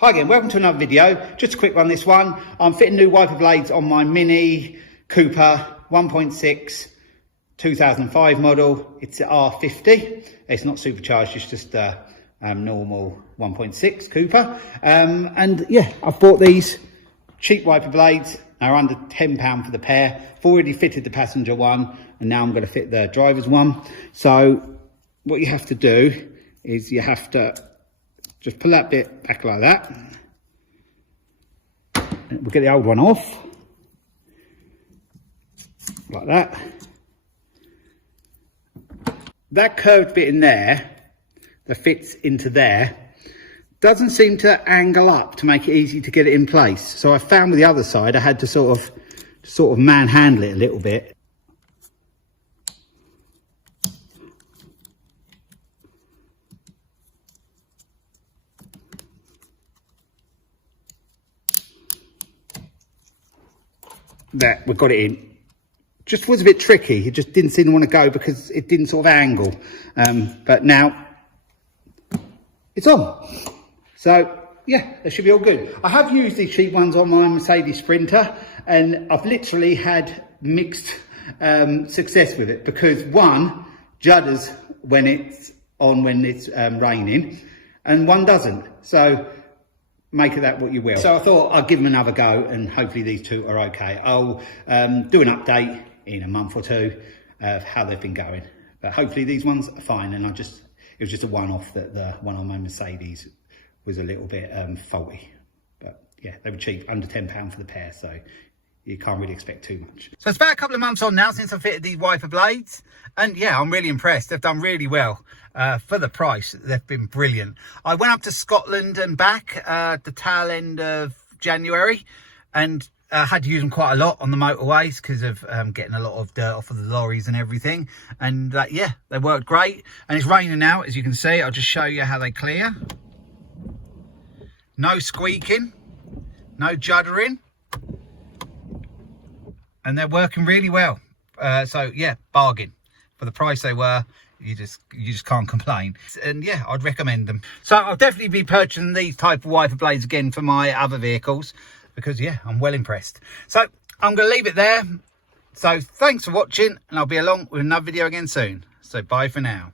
Hi again, welcome to another video. Just a quick one, this one. I'm fitting new wiper blades on my Mini Cooper 1.6 2005 model. It's an R50. It's not supercharged, it's just a normal 1.6 Cooper. And yeah, I've bought these cheap wiper blades. They're under £10 for the pair. I've already fitted the passenger one, and now I'm going to fit the driver's one. So what you have to do is you have to just pull that bit back like that. And we'll get the old one off. Like that. That curved bit in there that fits into there doesn't seem to angle up to make it easy to get it in place. So I found with the other side I had to sort of manhandle it a little bit. There, we've got it in. Just was a bit tricky. It just didn't seem to want to go because it didn't sort of angle. But now it's on. So yeah, that should be all good. I have used these cheap ones on my Mercedes Sprinter, and I've literally had mixed success with it, because one judders when it's on, when it's raining, and one doesn't. So make of that what you will. So I thought I'd give them another go, and hopefully these two are okay. I'll do an update in a month or two of how they've been going. But hopefully these ones are fine, and it was just a one-off that the one on my Mercedes was a little bit faulty. But yeah, they were cheap, under £10 for the pair, so you can't really expect too much. So it's about a couple of months on now since I fitted these wiper blades, and yeah, I'm really impressed. They've done really well. For the price, they've been brilliant. I went up to Scotland and back at the tail end of January, and had to use them quite a lot on the motorways because of getting a lot of dirt off of the lorries and everything. And yeah, they worked great. And it's raining now, as you can see. I'll just show you how they clear. No squeaking, no juddering, and they're working really well. So yeah, bargain for the price they were. You just can't complain. And yeah, I'd recommend them. So I'll definitely be purchasing these type of wiper blades again for my other vehicles, because yeah, I'm well impressed. So I'm going to leave it there. So thanks for watching, and I'll be along with another video again soon. So bye for now.